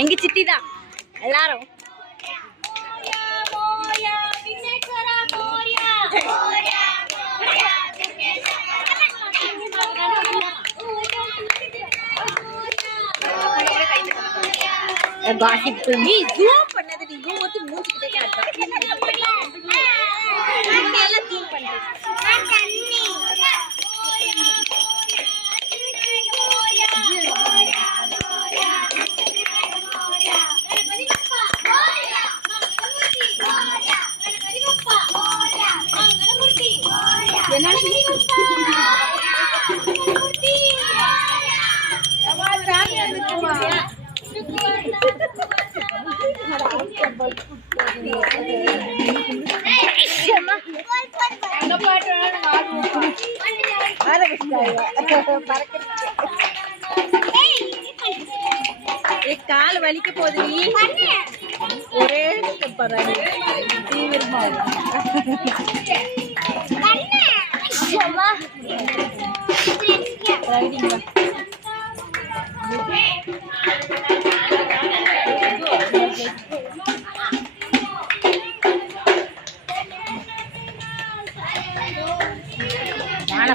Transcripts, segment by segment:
எங்க சித்தி தான் எல்லாரும் gossip நீ zoom பண்ணது நீ zoom வந்து மூஞ்சிக்கிட்டே காட்ட நான் எல்லாம் zoom பண்றேன் நான் தண்ணி கால் வலிக்க போகுது ஒரே தீவிரமா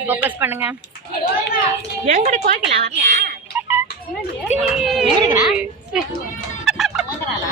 ஃபோக்கஸ் பண்ணுங்க எங்கடி கோய்க்கலாம் வரல